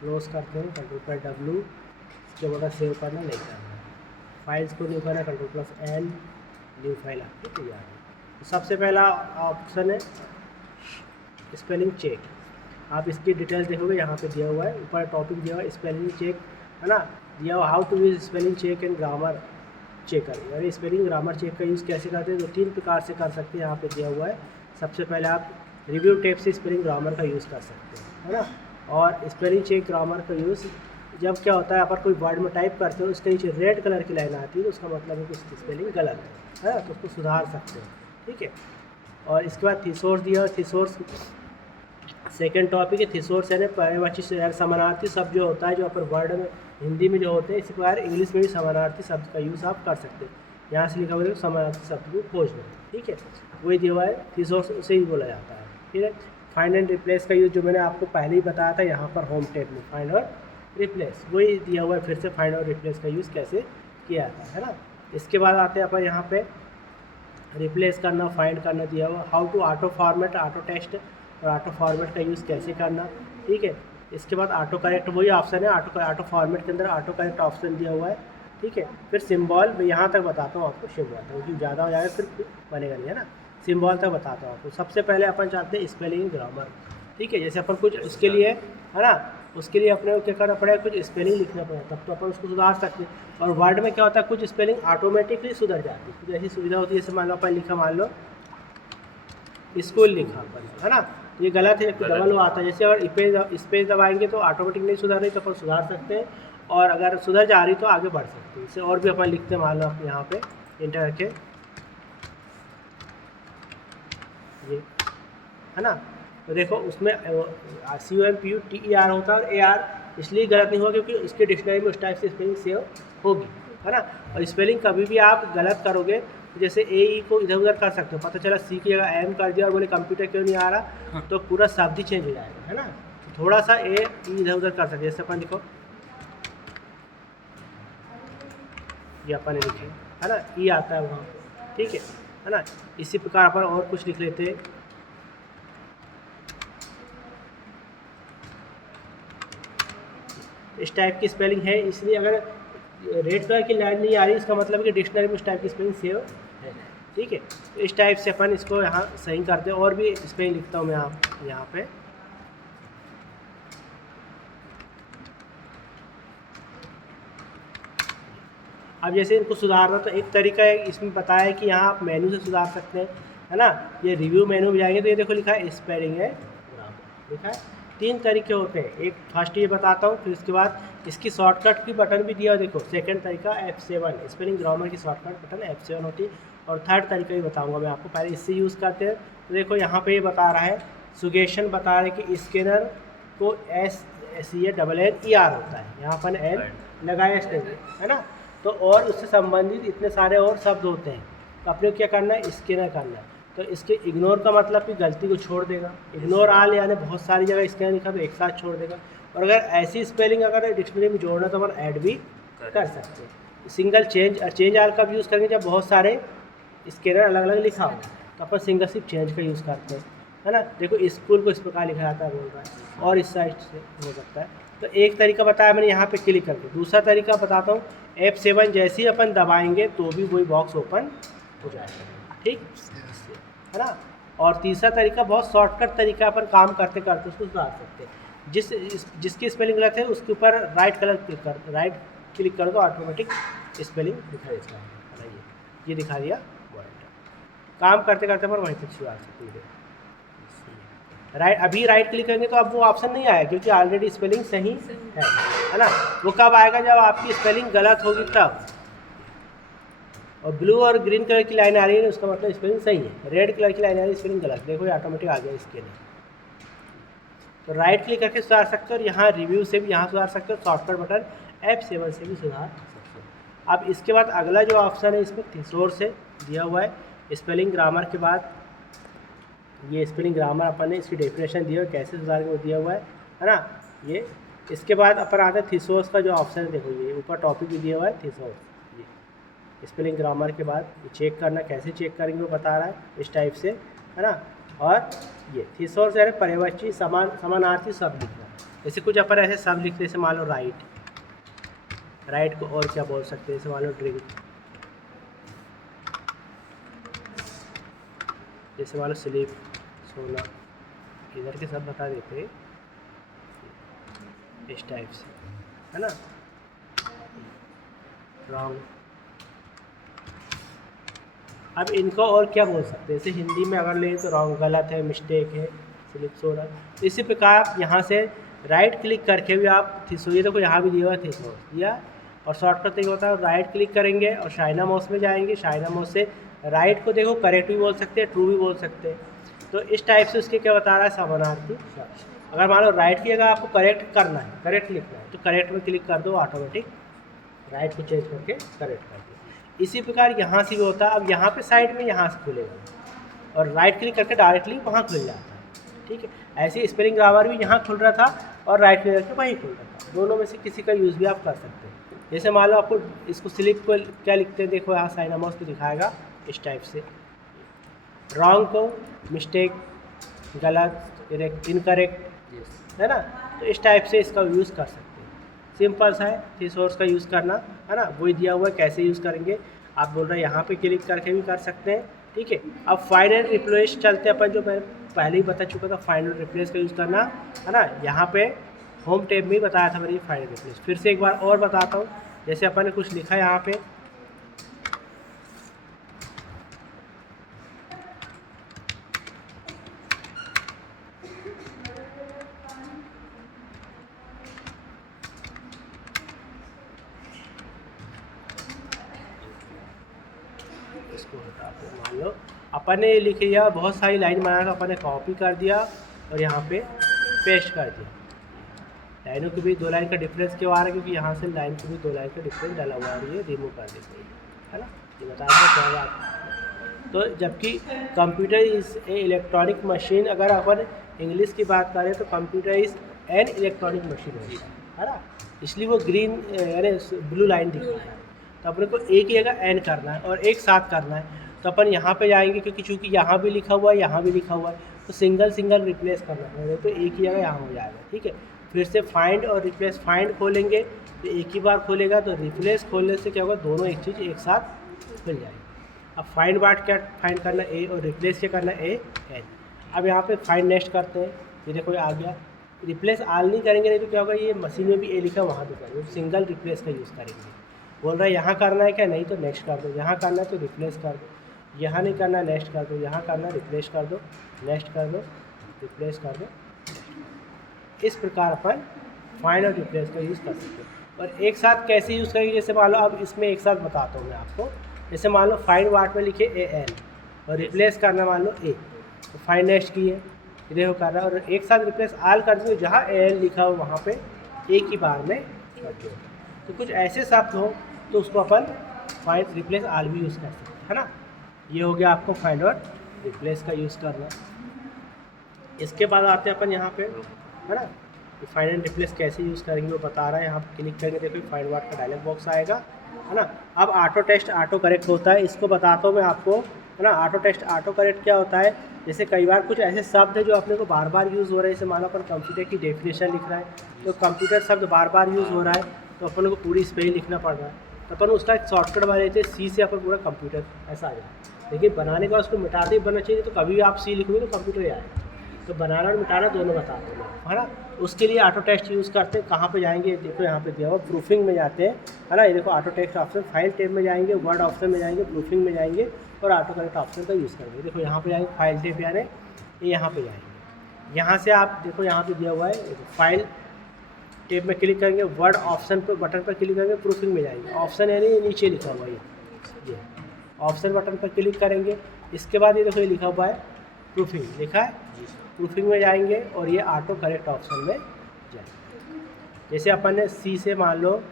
Close करते हैं, Ctrl+W, इसके बाद सेव करना नहीं करना, फाइल्स को न्यू करना, Ctrl+N, न्यू फाइल आपकी तैयार है। तो सबसे पहला ऑप्शन है स्पेलिंग चेक। आप इसकी डिटेल्स देखोगे यहाँ पे दिया हुआ है, ऊपर टॉपिक दिया हुआ है स्पेलिंग चेक, है ना, दिया हुआ how to use spelling check and grammar checker, यानी स्पेलिंग ग्रामर चेक का यूज़ कैसे करते हैं, तो 3 प्रकार से कर सकते हैं, यहाँ पे दिया हुआ है। सबसे पहले आप रिव्यू टेप से स्पेलिंग ग्रामर का यूज़ कर सकते हैं, है ना, और स्पेलिंग चेक ग्रामर का यूज़ जब क्या होता है, अगर कोई वर्ड में टाइप करते हो उसके नीचे रेड कलर की लाइन आती है तो उसका मतलब है कि उसकी स्पेलिंग गलत है ना, तो उसको सुधार सकते हैं, ठीक है। और इसके बाद थिसोर्स दिया, थिसोर्स सेकेंड टॉपिक है। थिसोर्स यानी पर्यायवाची समानार्थी शब्द जो होता है, जो अपन वर्ड में हिंदी में जो होते हैं, इसी प्रकार इंग्लिश में भी समानार्थी शब्द का यूज़ आप कर सकते हैं। यहाँ से लिखा हुआ है समानार्थी शब्द को खोज लो, ठीक है, वही दिया हुआ है, थिसोर्स उसे ही बोला जाता है, ठीक है। फाइंड एंड रिप्लेस का यूज़ जो मैंने आपको पहले ही बताया था यहाँ पर होम टेप में, फाइंड और रिप्लेस वही दिया हुआ है, फिर से फाइंड और रिप्लेस का यूज़ कैसे किया जाता है ना। इसके बाद आते हैं अपन यहाँ पे रिप्लेस करना, फाइंड करना दिया हुआ, how to auto format, auto text और ऑटो फॉर्मेट का यूज़ कैसे करना, ठीक है। इसके बाद ऑटो करेक्ट वही ऑप्शन है, ऑटो फॉर्मेट के अंदर ऑटो करेक्ट ऑप्शन दिया हुआ है, ठीक है। फिर सिंबल मैं यहाँ तक बताता हूँ आपको, सिंबल क्योंकि ज़्यादा हो जाएगा फिर बनेगा नहीं, है ना। सिंबल तक बताता हूँ आपको। सबसे पहले अपन चाहते हैं स्पेलिंग ग्रामर, ठीक है, जैसे अपन कुछ उसके लिए, है ना, उसके लिए अपने को क्या करना पड़ेगा, कुछ स्पेलिंग लिखना पड़ेगा, तब तो अपन उसको सुधार सकते हैं। और वर्ड में क्या होता है, कुछ स्पेलिंग ऑटोमेटिकली सुधर जाती है, कुछ ऐसी सुविधा होती है, जैसे मान लो अपन लिखा, मान लो स्कूल लिखा अपन, है ना, ये गलत है, डबल वो आता है, जैसे अगर स्पेस दबाएंगे तो ऑटोमेटिक नहीं सुधार रही, तो अपन सुधार सकते हैं, और अगर सुधर जा रही तो आगे बढ़ सकते हैं। इससे और भी अपन लिखते हैं, मान लो आप यहाँ पे इंटर करके ये, है ना, तो देखो उसमें COMPUTER होता है, और AR इसलिए गलत नहीं होगा क्योंकि उसके डिक्शनरी में उस टाइप से स्पेलिंग सेव होगी, है ना। और स्पेलिंग कभी भी आप गलत करोगे, जैसे AE को इधर उधर कर सकते हो, पता चला C की जगह M कर दिया और बोले कंप्यूटर क्यों नहीं आ रहा, तो पूरा शब्द ही चेंज हो जाएगा, है ना। तो थोड़ा सा AE इधर उधर कर सकते, जैसे अपन देखो ये अपन ने लिखे, है ना, E आता है वहाँ, ठीक है ना। इसी प्रकार अपन और कुछ लिख लेते हैं, इस टाइप की स्पेलिंग है, इसलिए अगर रेड कलर की लाइन नहीं आ रही इसका मतलब है कि डिक्शनरी में इस टाइप की स्पेलिंग सेव है, ठीक है। तो इस टाइप से अपन इसको यहाँ सही करते हैं। और भी स्पेलिंग लिखता हूँ मैं यहाँ पे, अब जैसे इनको सुधारना, तो एक तरीका है, इसमें बताया है कि यहाँ आप मेनू से सुधार सकते हैं, है ना। ये रिव्यू मेनू में जाएंगे तो ये देखो लिखा है स्पेलिंग है ग्रामर, लिखा है। 3 तरीके होते हैं, एक फर्स्ट ये बताता हूँ, फिर उसके बाद इसकी शॉर्टकट की बटन भी दिया है, देखो सेकंड तरीका F7, स्पेलिंग ग्रामर की शॉर्टकट बटन F7 होती है। और थर्ड तरीका भी बताऊँगा मैं आपको, पहले इससे यूज़ करते हैं। तो देखो यहाँ पर ये बता रहा है, सुगेशन बता रहा है कि स्कैनर को SCANNER होता है, यहाँ पर N लगाया है ना। तो और उससे संबंधित इतने सारे और शब्द होते हैं, तो अपने को क्या करना है, स्कैनर करना है। तो इसके इग्नोर का मतलब कि गलती को छोड़ देगा, इग्नोर आल यानी बहुत सारी जगह स्कैनर लिखा तो एक साथ छोड़ देगा। और अगर ऐसी स्पेलिंग अगर डिक्शनरी में जोड़ना तो अपन ऐड भी कर सकते हैं। सिंगल चेंज आल का भी यूज़ करेंगे जब बहुत सारे स्कैनर अलग अलग लिखा हो, तो अपन सिंगल सिर्फ चेंज का यूज़ करते हैं, है ना। देखो स्कूल को इस प्रकार लिखा जाता है, बोल रहा है, और इस साइड से हो सकता है। तो एक तरीका बताया मैंने यहाँ पे क्लिक करके। दूसरा तरीका बताता हूँ, F7 जैसे ही अपन दबाएंगे तो भी वही बॉक्स ओपन हो जाएगा, ठीक है ना। और तीसरा तरीका बहुत शॉर्टकट तरीका, अपन काम करते करते उसको सुधार सकते हैं। जिसकी स्पेलिंग गलत है उसके ऊपर राइट क्लिक कर दो, ऑटोमेटिक स्पेलिंग दिखा देता है, ये दिखा दिया। काम करते करते अपन वहीं तक सुधार सकते हैं। अभी राइट क्लिक करेंगे तो अब वो ऑप्शन नहीं आया क्योंकि ऑलरेडी स्पेलिंग सही है ना। वो कब आएगा, जब आपकी स्पेलिंग गलत होगी तब। और ब्लू और ग्रीन कलर की लाइन आ रही है उसका मतलब स्पेलिंग सही है, रेड कलर की लाइन आ रही है स्पेलिंग गलत, देखो ये ऑटोमेटिक आ गया इसके लिए। तो राइट क्लिक करके सुधार सकते हो, और यहाँ रिव्यू से भी यहाँ सुधार सकते हो, शॉर्टकट बटन F7 से भी सुधार सकते हो। अब इसके बाद अगला जो ऑप्शन है इसमें थिसोर्स से दिया हुआ है, स्पेलिंग ग्रामर के बाद ये स्पेलिंग ग्रामर अपन ने इसकी डेफिनेशन दी है, कैसे सुधार को दिया हुआ है ना। ये इसके बाद अपन आते हैं थिसोर्स का जो ऑप्शन है, देखो ये ऊपर टॉपिक भी दिया हुआ है थिसोर्स, ये स्पेलिंग ग्रामर के बाद ये चेक करना, कैसे चेक करेंगे वो बता रहा है इस टाइप से, है ना। और ये थिसोर्स यानी पर्यायवाची समानार्थी शब्द लिखना, जैसे कुछ अपन ऐसे शब्द लिखते हैं, जैसे मान लो राइट, राइट को और क्या बोल सकते हैं, जैसे मान लो ड्रिंक, जैसे मान लो स्लीप, सोना, इधर के सब बता देते हैं इस टाइप से, है ना। रॉन्ग, अब इनको और क्या बोल सकते हैं, जैसे हिंदी में अगर ले तो रॉन्ग गलत है, मिस्टेक है, स्लिप सोना। इसी प्रकार यहाँ से राइट क्लिक करके भी आप ये देखो यहाँ भी दिया हुआ थे दिया, और शॉर्टकट देखो होता है राइट क्लिक करेंगे और शाइना माउस में जाएंगे, शाइना माउस से राइट को देखो करेक्ट भी बोल सकते हैं, ट्रू भी बोल सकते हैं। तो इस टाइप से उसके क्या बता रहा है, समानार्थी शब्द। अगर मान लो राइट की जगह आपको करेक्ट करना है, करेक्ट लिखना है, तो करेक्ट में क्लिक कर दो, ऑटोमेटिक राइट को चेंज करके करेक्ट कर दो। इसी प्रकार यहाँ से भी होता है। अब यहाँ पे साइड में यहाँ से खुलेगा और राइट क्लिक करके डायरेक्टली वहाँ खुल जाता है, ठीक है। ऐसे स्पेलिंग ग्रामर भी यहाँ खुल रहा था और राइट क्लिक करके वहीं खुल रहा था, दोनों में से किसी का यूज़ भी आप कर सकते हैं। जैसे मान लो आपको इसको स्लिप को क्या लिखते हैं, देखो यहाँ साइन माउस पे दिखाएगा इस टाइप से, रॉन्ग को मिस्टेक, गलत, इनकरेक्ट, है ना। तो इस टाइप से इसका यूज़ कर सकते हैं। सिंपल सा है थिसॉरस का यूज़ करना, है ना, वही दिया हुआ है कैसे यूज़ करेंगे। आप बोल रहे हैं यहाँ पे क्लिक करके भी कर सकते हैं, ठीक है। अब फाइंड एंड रिप्लेस चलते अपन, जो मैं पहले ही बता चुका था, फाइंड एंड रिप्लेस का यूज़ करना, है ना। यहाँ पे होम टैब में ही बताया था मैंने फाइंड एंड रिप्लेस, फिर से एक बार और बताता हूँ। जैसे अपन ने कुछ लिखा है यहाँ पे, इसको हटा दो। मान लो अपन ने लिख लिया, बहुत सारी लाइन बनाया था, अपन ने कॉपी कर दिया और यहाँ पे पेस्ट कर दिया। लाइनों के भी दो लाइन का डिफरेंस क्यों आ रहा है, क्योंकि यहाँ से लाइन के भी दो लाइन का डिफरेंस डाला हुआ है, ये रिमूव कर देते हैं, है ना। ये बता दें क्या बात। तो जबकि computer is a electronic machine, अगर अपन इंग्लिश की बात करें तो computer is an electronic machine है ना, इसलिए वो ग्रीन यानी ब्लू लाइन दिख रहा है। तो अपने को एक ही जगह एन करना है और एक साथ करना है। तो अपन यहाँ पे जाएंगे, क्योंकि चूँकि यहाँ भी लिखा हुआ है, यहाँ भी लिखा हुआ है, तो सिंगल सिंगल रिप्लेस करना पड़ेगा, तो एक ही जगह यहाँ हो जाएगा, ठीक है। फिर से फाइंड और रिप्लेस, फाइंड खोलेंगे तो एक ही बार खोलेगा, तो रिप्लेस खोलने से क्या होगा, दोनों एक चीज़ एक साथ खुल जाएगी। अब फाइंड बार क्या फाइंड करना ए और रिप्लेस क्या करना ए एन। अब यहाँ पे फाइंड नेक्स्ट करते हैं, ये देखो ये आ गया। रिप्लेस आल नहीं करेंगे नहीं तो क्या होगा, ये मशीन में भी ए लिखा वहाँ भी करेंगे, तो सिंगल रिप्लेस का यूज़ करेंगे। बोल रहा है यहाँ करना है क्या, नहीं तो नेक्स्ट कर दो, यहाँ करना है तो रिप्लेस कर दो, यहाँ नहीं करना नेक्स्ट कर दो, यहाँ करना रिप्लेस कर दो, नेक्स्ट कर दो, रिप्लेस कर दो। इस प्रकार अपन फाइंड और रिप्लेस का यूज़ कर सकते हैं। और एक साथ कैसे यूज़ करेंगे, जैसे मान लो अब इसमें एक साथ बताता हूँ मैं आपको। जैसे मान लो फाइंड वाट में लिखे ए एन और रिप्लेस करना मान लो ए, तो फाइंड नेक्स्ट की है, देखो कर रहा है, और एक साथ रिप्लेस आल कर दो, जहाँ ए एन लिखा हो वहाँ पे एक ही बार में कर दो। तो कुछ ऐसे शब्द हो तो उसको अपन फाइंड रिप्लेस आल भी यूज़ कर सकते हैं, है ना। ये हो गया आपको फाइंड और रिप्लेस का यूज़ करना। इसके बाद आते हैं अपन यहाँ पे, है ना, फाइंड एंड रिप्लेस कैसे यूज़ करेंगे वो बता रहा है। यहाँ पर क्लिक करेंगे, देखो फाइंड वाट का डायलॉग बॉक्स आएगा, है ना। अब ऑटो टेस्ट ऑटो करेक्ट होता है, इसको बताता हूँ मैं आपको, है ना। ऑटो टेस्ट ऑटो करेक्ट क्या होता है, जैसे कई बार कुछ ऐसे शब्द है जो अपने को बार बार यूज़ हो रहे हैं, जैसे मानो अपन कंप्यूटर की डेफिनेशन लिख रहा है, तो कंप्यूटर शब्द बार बार यूज़ हो रहा है, तो अपन को पूरी स्पेलिंग लिखना पड़ रहा है, तो अपन उसका एक शॉर्टकट बना लेते हैं, सी से अपन पूरा कंप्यूटर ऐसा आ जाए। लेकिन बनाने के बाद उसको मिटाते ही बनना चाहिए, तो कभी भी आप सी लिखोगे तो कंप्यूटर ही आएगा। तो बनाना और मिटाना दोनों बताते हैं, है ना। उसके लिए ऑटो टेक्स्ट यूज़ करते हैं। कहाँ पे जाएंगे, देखो यहाँ पे दिया हुआ प्रूफिंग में जाते हैं, है ना। ये देखो auto text option, file tab में जाएंगे, वर्ड ऑप्शन में जाएंगे, प्रूफिंग में जाएंगे और ऑटो करेक्ट ऑप्शन का यूज़ करेंगे। देखो यहाँ पे जाएंगे फाइल टैब, यानी ये यहाँ पे जाएंगे। यहाँ से आप देखो यहाँ पे दिया हुआ है फाइल टैब में क्लिक करेंगे, वर्ड ऑप्शन पर बटन पर क्लिक करेंगे, प्रूफिंग में जाएंगे। ऑप्शन यानी नीचे लिखा हुआ है ये ऑप्शन बटन पर क्लिक करेंगे। इसके बाद ये देखो ये लिखा हुआ है प्रूफिंग, लिखा है, प्रूफिंग में जाएंगे और ये ऑटो करेक्ट ऑप्शन में जाएंगे। जैसे अपन ने सी से, मान लो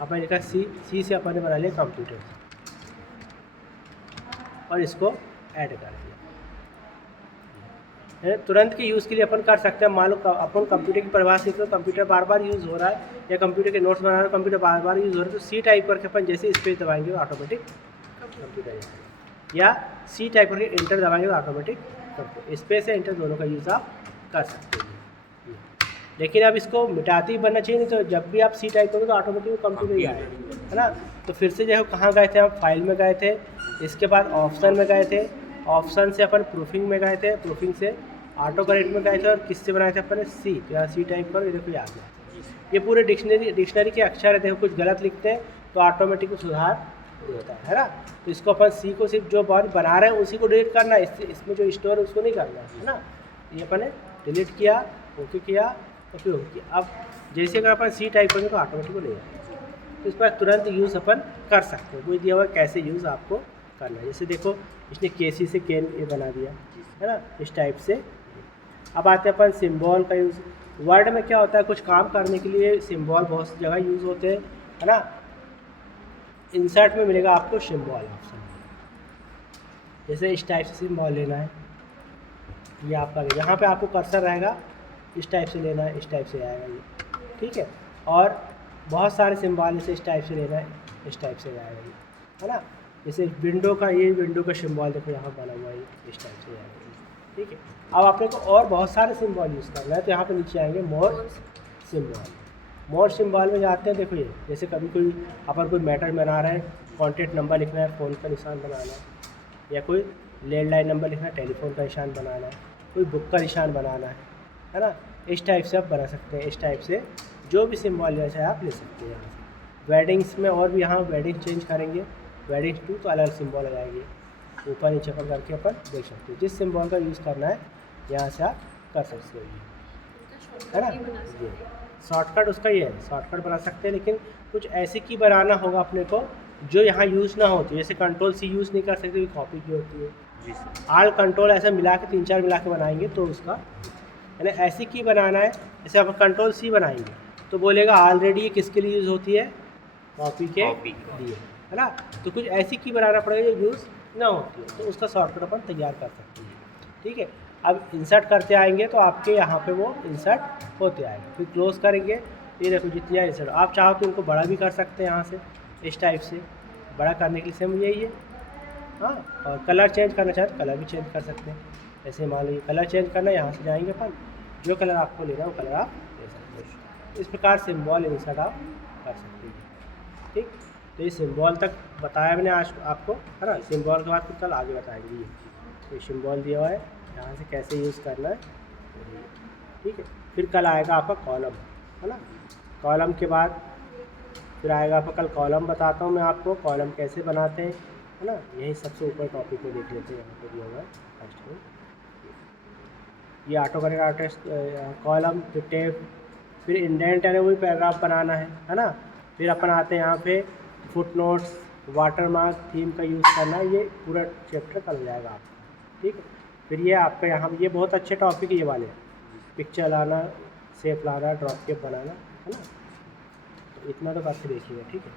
अपन लिखा सी से अपन ने बना लिया कंप्यूटर और इसको ऐड कर दिया। तुरंत के यूज़ के लिए अपन कर सकते हैं। मान लो अपन कंप्यूटर की परिभाषा सीख लो, कंप्यूटर बार बार यूज़ हो रहा है, या कंप्यूटर के नोट्स बना रहे हैं, कंप्यूटर बार बार यूज़ हो रहा है, तो सी टाइप करके अपन जैसे स्पेस दबाएंगे तो ऑटोमेटिक कंप्यूटर जाएगा, या सी टाइप करके इंटर दबाएंगे तो ऑटोमेटिक कंप्यूटर। स्पेस या इंटर दोनों का यूज़ आप कर सकते हैं। लेकिन अब इसको मिटाते ही बनना चाहिए, नहीं तो जब भी आप सी टाइप करोगे तो ऑटोमेटिक कम टू नहीं आएगा, है ना। तो फिर से जो है कहाँ गए थे, हम फाइल में गए थे, इसके बाद ऑप्शन में गए थे, ऑप्शन से अपन प्रूफिंग में गए थे, प्रूफिंग से ऑटो करेक्ट में गए थे, और किससे बनाए थे अपन ने, सी। तो यहाँ सी टाइप करो, ये देखो याद है। ये पूरे डिक्शनरी के अक्षर है, देखो कुछ गलत लिखते हैं तो ऑटोमेटिक सुधार होता है ना। तो इसको अपन सी को सिर्फ जो बना रहे हैं उसी को डिलीट करना है, इसमें जो स्टोर है उसको नहीं करना है ना। ये अपन ने डिलीट किया, ओके किया, तो फिर ओके। अब जैसे अगर अपन सी टाइप करेंगे तो ऑटोमेटिक हो जाएगा। तो इस पर तुरंत यूज़ अपन कर सकते हैं, कोई दिया हुआ कैसे यूज़ आपको करना है। जैसे देखो इसने केसी से केन ये बना दिया, है ना, इस टाइप से। अब आते हैं अपन सिंबल का यूज़। वर्ड में क्या होता है, कुछ काम करने के लिए सिंबल बहुत सी जगह यूज़ होते हैं, है ना। इंसर्ट में मिलेगा आपको सिंबल ऑप्शन, जैसे इस टाइप से सिंबल लेना है, ये आपका यहाँ पे आपको कर्सर रहेगा, इस टाइप से लेना है, इस टाइप से आएगा ये, ठीक है। और बहुत सारे सिंबल इसे इस टाइप से लेना है, इस टाइप से आएगा ये, है ना। जैसे विंडो का, ये विंडो का सिंबल देखो यहाँ बना हुआ है, इस टाइप से आएगा, ठीक है। अब आपने को और बहुत सारे सिंबल यूज़ करना है, तो यहाँ पे नीचे आएंगे मोर सिंबल। मोर सिंबल में जाते हैं, देखो ये जैसे कभी कोई अपन कोई मैटर बना रहे हैं, कॉन्टैक्ट नंबर लिखना है, फ़ोन का निशान बनाना है, या कोई लैंडलाइन नंबर लिखना है, टेलीफोन का निशान बनाना है, कोई बुक का निशान बनाना है ना। इस टाइप से आप बना सकते हैं, इस टाइप से जो भी सिंबल लेना चाहे आप ले सकते हैं यहाँ से। वेडिंग्स में और भी यहाँ वेडिंग चेंज करेंगे, वेडिंग टू तो अलग सिंबल लगाएंगे, ऊपर नीचे पर करके अपन देख सकते हैं। जिस सिंबल का यूज़ करना है यहाँ से आप कर सकते हो, है ना। ये शॉर्टकट उसका ये है, शॉर्टकट बना सकते हैं, लेकिन कुछ ऐसी की बनाना होगा अपने को जो यहाँ यूज़ ना होती है। जैसे कंट्रोल सी यूज़ नहीं कर सकते, कॉपी की होती है जी। आल कंट्रोल ऐसा मिला के 3-4 मिला के बनाएंगे तो उसका, यानी ऐसी की बनाना है। जैसे आप कंट्रोल सी बनाएंगे तो बोलेगा ऑलरेडी ये किसके लिए यूज़ होती है, कॉपी के लिए, है ना। तो कुछ ऐसी की बनाना पड़ेगा जो यूज़ ना होती है, तो उसका शॉर्टकट अपन तैयार कर सकते हैं, ठीक है। अब इंसर्ट करते आएंगे तो आपके यहाँ पे वो इंसर्ट होते आएंगे, फिर क्लोज करेंगे, ये देखो जितनी इंसर्ट आप चाहो तो उनको बड़ा भी कर सकते हैं यहाँ से, इस टाइप से बड़ा करने के लिए सेम यही है। हाँ, और कलर चेंज करना चाहे तो कलर भी चेंज कर सकते हैं। ऐसे मान लीजिए कलर चेंज करना, यहाँ से जाएंगे अपन, जो कलर आपको लेना वो कलर आप ले सकते हैं। इस प्रकार सिंबल इंसर्ट आप कर सकते हैं, ठीक। तो ये सिंबल तक बताया मैंने आज आपको, है ना। सिंबल के बाद फिर कल आगे बताएंगे। ये सिंबल दिया हुआ है, यहाँ से कैसे यूज़ करना है, ठीक है। फिर कल आएगा आपका कॉलम, है ना। कॉलम के बाद फिर आएगा आपका कल कॉलम बताता हूँ मैं आपको, कॉलम कैसे बनाते हैं, है ना। यही सबसे ऊपर टॉपिक में देख लेते हैं, यहाँ पर दिया हुआ है फर्स्ट में। ये ऑटो करेक्ट आर्टिस्ट कॉलम, फिर टेप, फिर इंडेंट है वही पैराग्राफ बनाना है ना। फिर अपन आते हैं यहाँ पे foot notes, water mark, theme का यूज़ करना है। ये पूरा चैप्टर कर जाएगा आपका, ठीक है। फिर ये आपका यहाँ ये बहुत अच्छे टॉपिक ये वाले, पिक्चर लाना, शेप लाना, ड्रॉप शेप बनाना, है ना। तो इतना तो करके देखिएगा, ठीक है।